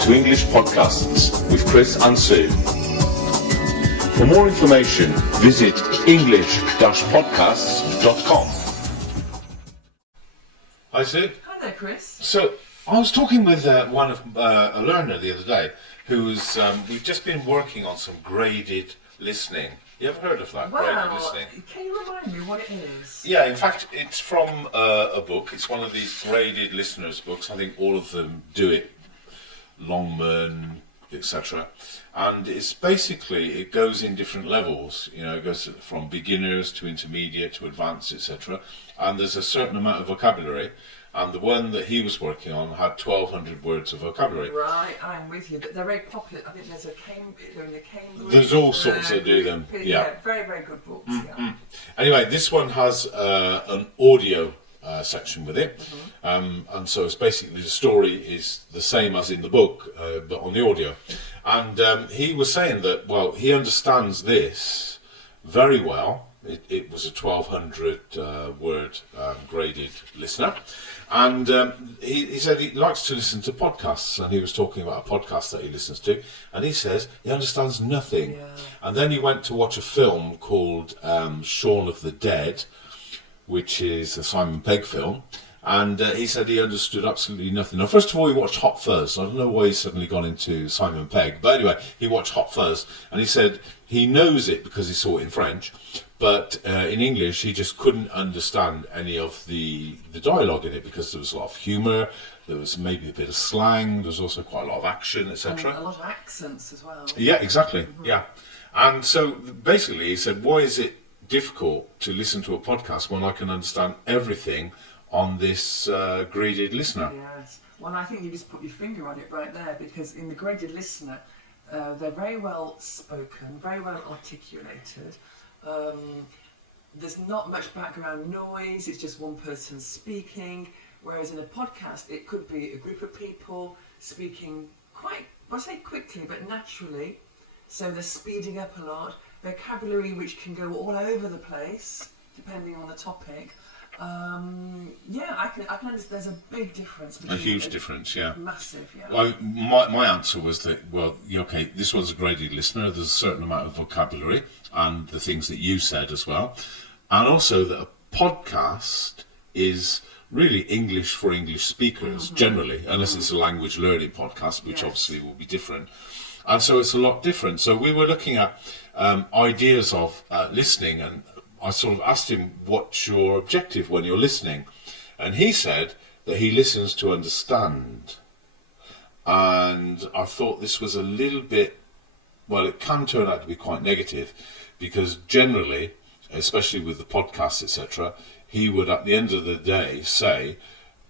to English Podcasts with Chris and Sue. For more information, visit english-podcasts.com. Hi Sue. Hi there, Chris. So I was talking with a learner the other day who was, we've just been working on some graded listening. You ever heard of that, graded listening? Can you remind me what it is? Yeah, in fact, it's from a book. It's one of these graded listeners' books. I think all of them do it, Longman, etc. And it's basically, it goes in different levels. You know, it goes from beginners to intermediate to advanced, etc. And there's a certain amount of vocabulary. And the one that he was working on had 1,200 words of vocabulary. Right, I'm with you. They're very popular. I think there's they're in the Cambridge. There's all sorts that do them. Yeah. Very, very good books. Mm-hmm. Anyway, this one has an audio section with it. Mm-hmm. And so it's basically the story is the same as in the book, but on the audio. And he was saying that, well, he understands this very well. It was a 1,200 word graded listener. And he said he likes to listen to podcasts, and he was talking about a podcast that he listens to, and he says he understands nothing. Yeah. And then he went to watch a film called Shaun of the Dead, which is a Simon Pegg film, and he said he understood absolutely nothing. Now, first of all, he watched Hot Fuzz. I don't know why he's suddenly gone into Simon Pegg, but anyway, he watched Hot Fuzz, and he said he knows it because he saw it in French, but in English he just couldn't understand any of the dialogue in it because there was a lot of humour, there was maybe a bit of slang, there was also quite a lot of action, etc. A lot of accents as well. Yeah, exactly. Mm-hmm. Yeah. And so basically he said, why is it difficult to listen to a podcast when I can understand everything on this graded listener? Yes. Well, I think you just put your finger on it right there, because in the graded listener, they're very well spoken, very well articulated. There's not much background noise, it's just one person speaking, whereas in a podcast it could be a group of people speaking quite, I say quickly, but naturally, so they're speeding up a lot, vocabulary which can go all over the place depending on the topic. Yeah, I can understand there's a big difference. A huge difference, yeah. Massive, yeah. Well, my answer was that, well, okay, this one's a graded listener, there's a certain amount of vocabulary, and the things that you said as well, and also that a podcast is really English for English speakers, generally, unless it's a language learning podcast, which obviously will be different. And so it's a lot different. So we were looking at ideas of listening, and I sort of asked him, what's your objective when you're listening? And he said that he listens to understand. And I thought this was a little bit, well, it can turn out to be quite negative, because generally, especially with the podcasts, etc., he would at the end of the day say,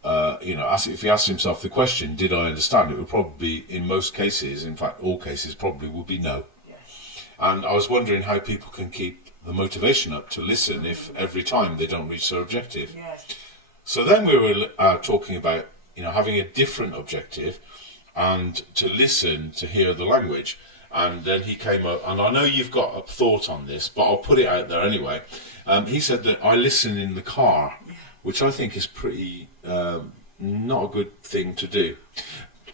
if he asked himself the question, did I understand? It would probably be, in most cases, in fact all cases, probably would be no. Yes. And I was wondering how people can keep the motivation up to listen if every time they don't reach their objective. Yes. So then we were talking about having a different objective and to listen to hear the language. And then he came up, and I know you've got a thought on this, but I'll put it out there anyway. He said that I listen in the car, which I think is pretty not a good thing to do.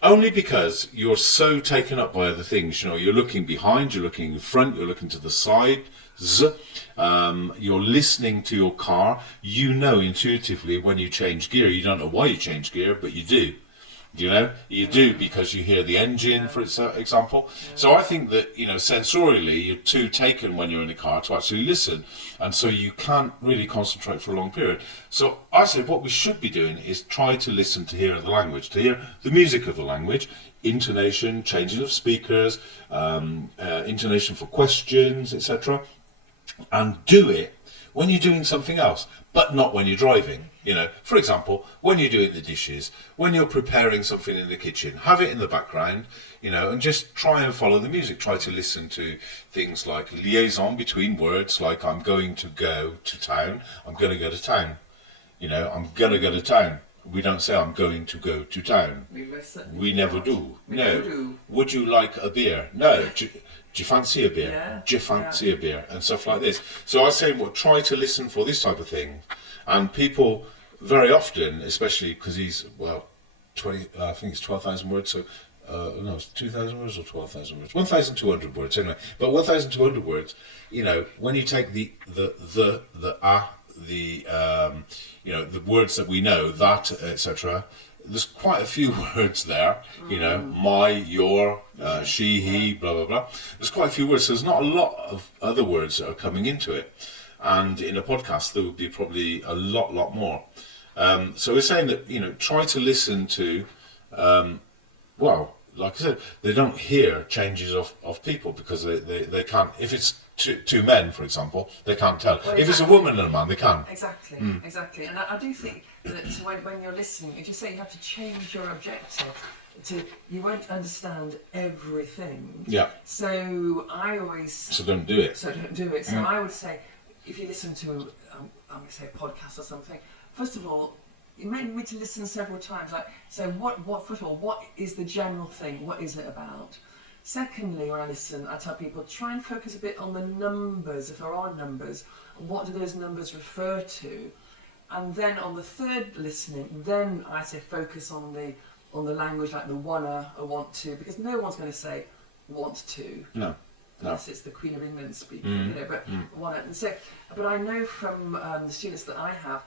Only because you're so taken up by other things. You're looking behind, you're looking in front, you're looking to the side. You're listening to your car. You know intuitively when you change gear. You don't know why you change gear, but you do. You do because you hear the engine, for example. So I think that sensorially you're too taken when you're in a car to actually listen, and so you can't really concentrate for a long period. So I said what we should be doing is try to listen to hear the language, to hear the music of the language, intonation, changing of speakers, intonation for questions, etc. And do it when you're doing something else, but not when you're driving. For example, when you're doing the dishes, when you're preparing something in the kitchen, have it in the background, and just try and follow the music. Try to listen to things like liaison between words, like I'm going to go to town, I'm going to go to town. I'm going to go to town. We don't say I'm going to go to town. We never do. No. Would you like a beer? No. Do you fancy a beer? Yeah. Do you fancy a beer? And stuff like this. So I say, try to listen for this type of thing. And people very often, especially because he's, 20, I think it's 12,000 words, so no, it's 2,000 words or 12,000 words. 1,200 words anyway. But 1,200 words. When you take the the words that we know, that, etc. There's quite a few words there. My, your, she, he, blah blah blah. There's quite a few words. So there's not a lot of other words that are coming into it. And in a podcast, there would be probably a lot more. So we're saying that try to listen to. Like I said, they don't hear changes of people because they can't. If it's two men, for example, they can't tell. Well, if it's a woman and a man, they can. Exactly. And I do think that when you're listening, as you say, you have to change your objective. You won't understand everything. Yeah. So I always. So don't do it. So I would say, if you listen to, I'm going to say a podcast or something, first of all, you may need to listen several times. So first of all, what is the general thing? What is it about? Secondly, when I listen, I tell people, try and focus a bit on the numbers, if there are numbers, and what do those numbers refer to? And then on the third listening, then I say focus on the language, like the wanna or want to, because no one's going to say want to. No. Unless it's the Queen of England speaking, wanna. And so, but I know from the students that I have,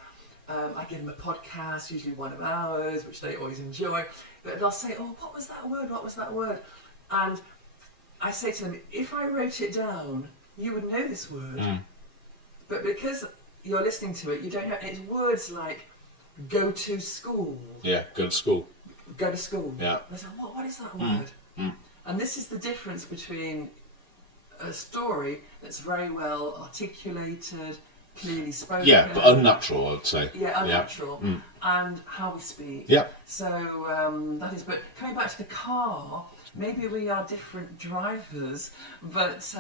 I give them a podcast, usually 1 hour, which they always enjoy. But they'll say, "Oh, what was that word? What was that word?" And I say to them, "If I wrote it down, you would know this word. But because you're listening to it, you don't know. It's words like go to school." Yeah, go to school. Go to school. Yeah. And I say, what is that word? And this is the difference between a story that's very well articulated, clearly spoken. Yeah, but unnatural, I would say. Yeah, unnatural. And how we speak. Yeah. So that is, but coming back to the car, maybe we are different drivers, but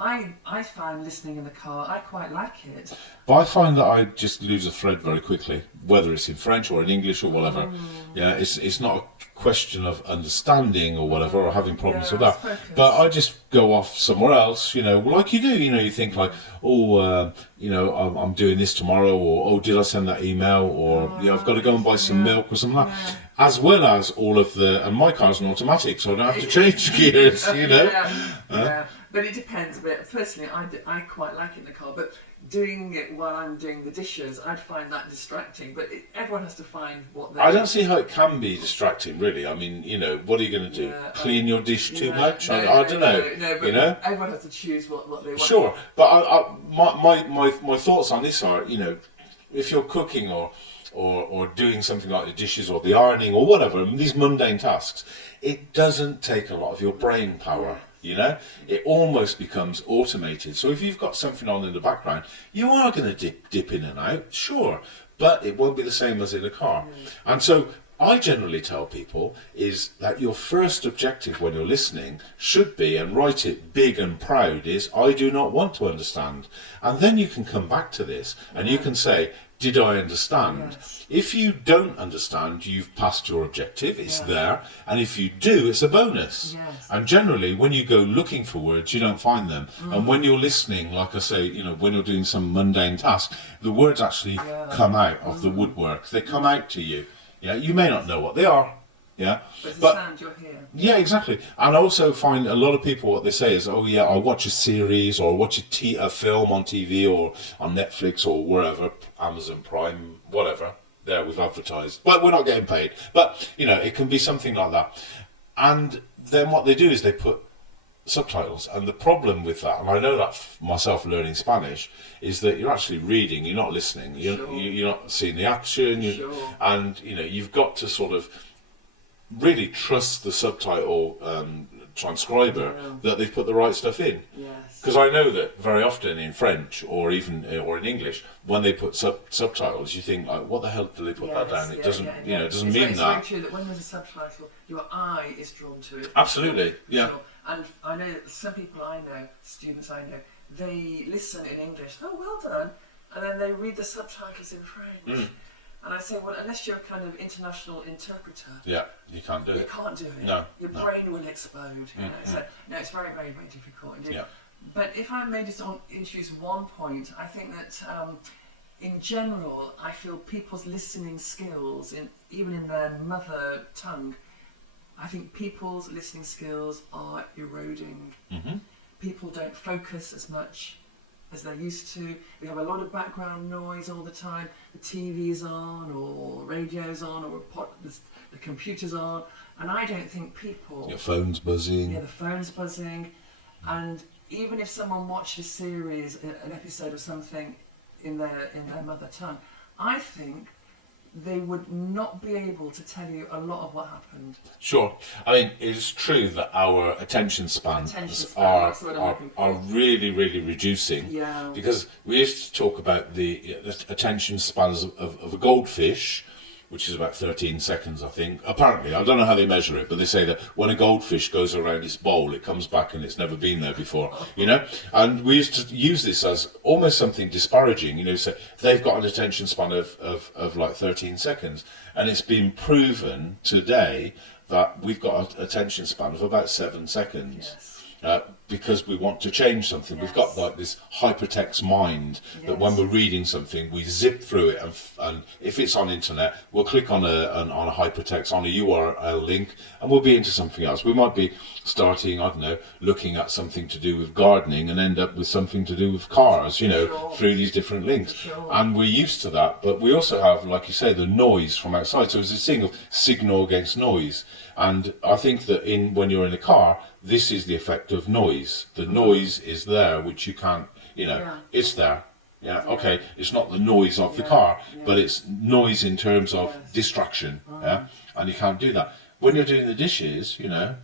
I find listening in the car, I quite like it. But I find that I just lose a thread very quickly, whether it's in French or in English or whatever. Yeah, it's not a question of understanding or whatever, or having problems with that. Focus. But I just go off somewhere else, like you do. You think like, I'm doing this tomorrow, or oh, did I send that email, or I've got to go and buy some milk or something like that. As well as all of and my car's an automatic, so I don't have to change gears. Yeah. But it depends. But personally, I quite like it in the car. But doing it while I'm doing the dishes, I'd find that distracting. But everyone has to find what they. I don't see how it can be distracting, really. I mean, what are you going to do? Clean your dish too much? I don't know. No, but everyone has to choose what they want. Sure, but my thoughts on this are, if you're cooking or doing something like the dishes or the ironing or whatever, these mundane tasks, it doesn't take a lot of your brain power. It almost becomes automated. So if you've got something on in the background, you are going to dip in and out, sure, but it won't be the same as in a car. And so I generally tell people is that your first objective when you're listening should be, and write it big and proud, is I do not want to understand. And then you can come back to this and you can say, did I understand? Yes. If you don't understand, you've passed your objective, it's there. And if you do, it's a bonus. Yes. And generally, when you go looking for words, you don't find them. And when you're listening, like I say, when you're doing some mundane task, the words actually come out of the woodwork. They come out to you. Yeah, you may not know what they are. Yeah, but it's the sound you'll hear. Yeah, exactly. And I also find a lot of people, what they say is, oh yeah, I watch a series or watch a film on TV or on Netflix or wherever, Amazon Prime, whatever. There, we've advertised. But we're not getting paid. But, it can be something like that. And then what they do is they put subtitles. And the problem with that, and I know that myself learning Spanish, is that you're actually reading, you're not listening. You're not seeing the action. And, you've got to sort of really trust the subtitle transcriber that they've put the right stuff in. Yes. Because I know that very often in French or even or in English, when they put subtitles, you think like, what the hell did they put that down? It doesn't, it doesn't mean that. It's very true that when there's a subtitle, your eye is drawn to it. Absolutely, yeah. Sure. And I know that some people I know, students I know, they listen in English. Oh, well done, and then they read the subtitles in French. And I say, well, unless you're a kind of international interpreter, yeah, you can't do it. You can't do it. No, your brain will explode. So no, it's very, very, very difficult indeed. Yeah. But if I may just introduce one point, I think that in general, I feel people's listening skills, even in their mother tongue, I think people's listening skills are eroding. People don't focus as much as they used to. We have a lot of background noise all the time. The TV's on, or radio's on, or the computer's on, and I don't think people... Your phone's buzzing. Yeah, the phone's buzzing. And even if someone watched a series, an episode of something in their mother tongue, I think they would not be able to tell you a lot of what happened. Sure. I mean, it's true that our attention spans are really, really reducing. Yeah. Because we used to talk about the attention spans of a goldfish, which is about 13 seconds, I think. Apparently, I don't know how they measure it, but they say that when a goldfish goes around its bowl, it comes back and it's never been there before, you know? And we used to use this as almost something disparaging, you know, so they've got an attention span of like 13 seconds. And it's been proven today that we've got an attention span of about 7 seconds. Yes. Because we want to change something. Yes. We've got like this hypertext mind that Yes. when we're reading something, we zip through it, and if it's on internet, we'll click on a hypertext, on a URL link, and we'll be into something else. We might be starting, I don't know, looking at something to do with gardening and end up with something to do with cars, you know, Sure. through these different links. Sure. And we're used to that, but we also have, like you say, the noise from outside. So it's this thing of signal against noise. And I think that when you're in a car, this is the effect of noise. The noise is there, which you can't, you know, Yeah. it's there. Yeah, okay, it's not the noise of the car, but it's noise in terms of distraction. Yeah, and you can't do that. When you're doing the dishes, you know,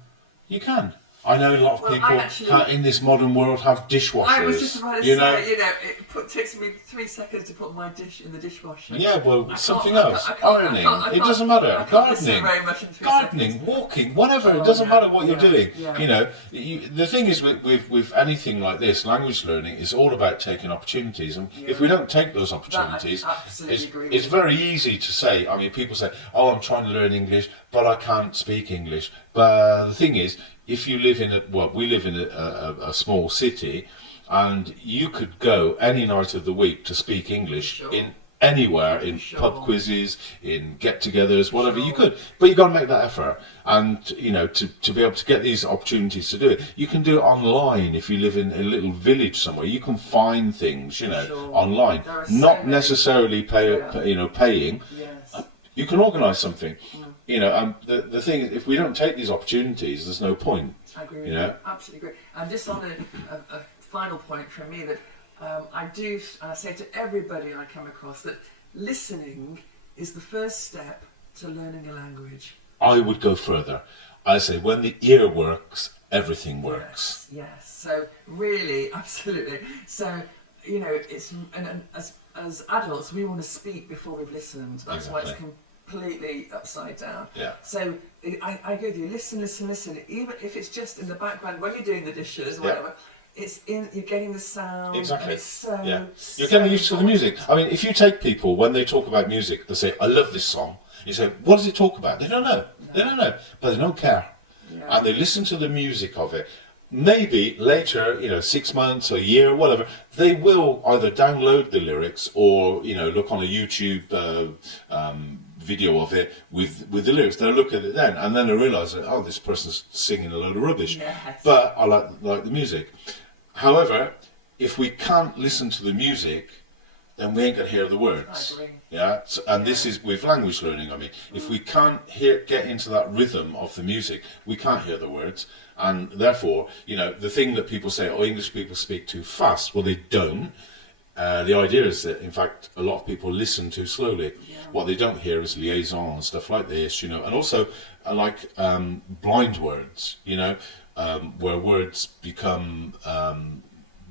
you can. I know a lot of people in this modern world have dishwashers. I was just about to you say, know, it takes me 3 seconds to put my dish in the dishwasher. yeah, well, I something can't- else. I can't- Ironing, I it can't- doesn't matter. I can't listen Gardening, very much in 3 seconds. walking, whatever. It Oh, doesn't yeah, matter what you're yeah, doing. yeah. You know, the thing is with anything like this, language learning is all about taking opportunities. And if we don't take those opportunities, absolutely agree with it's you. very easy to say. I mean, people say, "Oh, I'm trying to learn English, but I can't speak English." But the thing is, if you live we live in a small city, and you could go any night of the week to speak English Sure. in anywhere, in Sure. pub quizzes, in get-togethers, whatever. You Sure. could, but you got to make that effort, and you know, to be able to get these opportunities to do it. You can do it online if you live in a little village somewhere. You can find things, you know, Sure. online, There are so not many. necessarily paying. Yes. You can organise something, you know. And the thing is, if we don't take these opportunities, there's no point. I agree with You you. know? Absolutely agree. And just on a final point from me, that I do, and I say to everybody I come across, that listening is the first step to learning a language. I would go further. I say when the ear works, everything works. Yes. So really, absolutely. So you know, it's and as adults, we want to speak before we've listened. That's why it's completely upside down. Yeah. So I agree with you. Listen. Even if it's just in the background when you're doing the dishes, whatever. It's you're getting the sound. Exactly. And it's so, You're getting used to the music. I mean, if you take people, when they talk about music, they say, "I love this song." You say, "What does it talk about?" They don't know. They don't know, but they don't care. Yeah. And they listen to the music of it. Maybe later, you know, 6 months, a year, whatever, they will either download the lyrics or, you know, look on a YouTube video of it with the lyrics. They'll look at it then, and then they realise that, oh, this person's singing a load of rubbish. Yes. But I like the music. However, if we can't listen to the music, then we ain't going to hear the words. I agree. Yeah, so, and this is with language learning. I mean, if we can't get into that rhythm of the music, we can't hear the words, and therefore, you know, the thing that people say, oh, English people speak too fast. Well, they don't. The idea is that, in fact, a lot of people listen too slowly. Yeah. What they don't hear is liaison and stuff like this, you know, and also like blind words, you know, where words become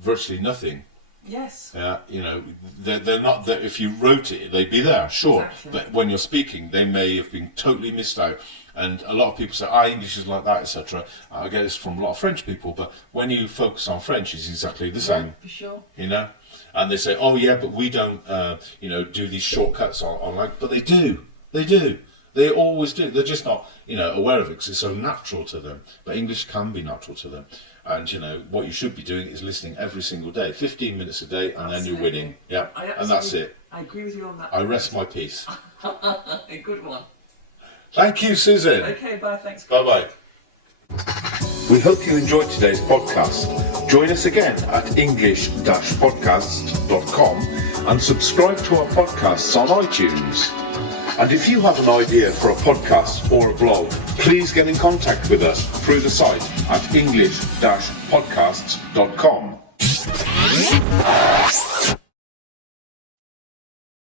virtually nothing. Yes. Yeah, you know, they're not that. If you wrote it, they'd be there, sure. Exactly. But when you're speaking, they may have been totally missed out. And a lot of people say, "Ah, English is like that, etc." I get this from a lot of French people. But when you focus on French, it's exactly the same. For sure. You know, and they say, "Oh yeah, but we don't, you know, do these shortcuts on like." But they do. They do. They always do. They're just not, you know, aware of it because it's so natural to them. But English can be natural to them. And, you know, what you should be doing is listening every single day, 15 minutes a day, and then you're winning. Yeah, and that's it. I agree with you on that. I rest my peace. A good one. Thank you, Susan. Okay, bye, thanks. Bye-bye. We hope you enjoyed today's podcast. Join us again at english-podcasts.com and subscribe to our podcasts on iTunes. And if you have an idea for a podcast or a blog, please get in contact with us through the site at english-podcasts.com.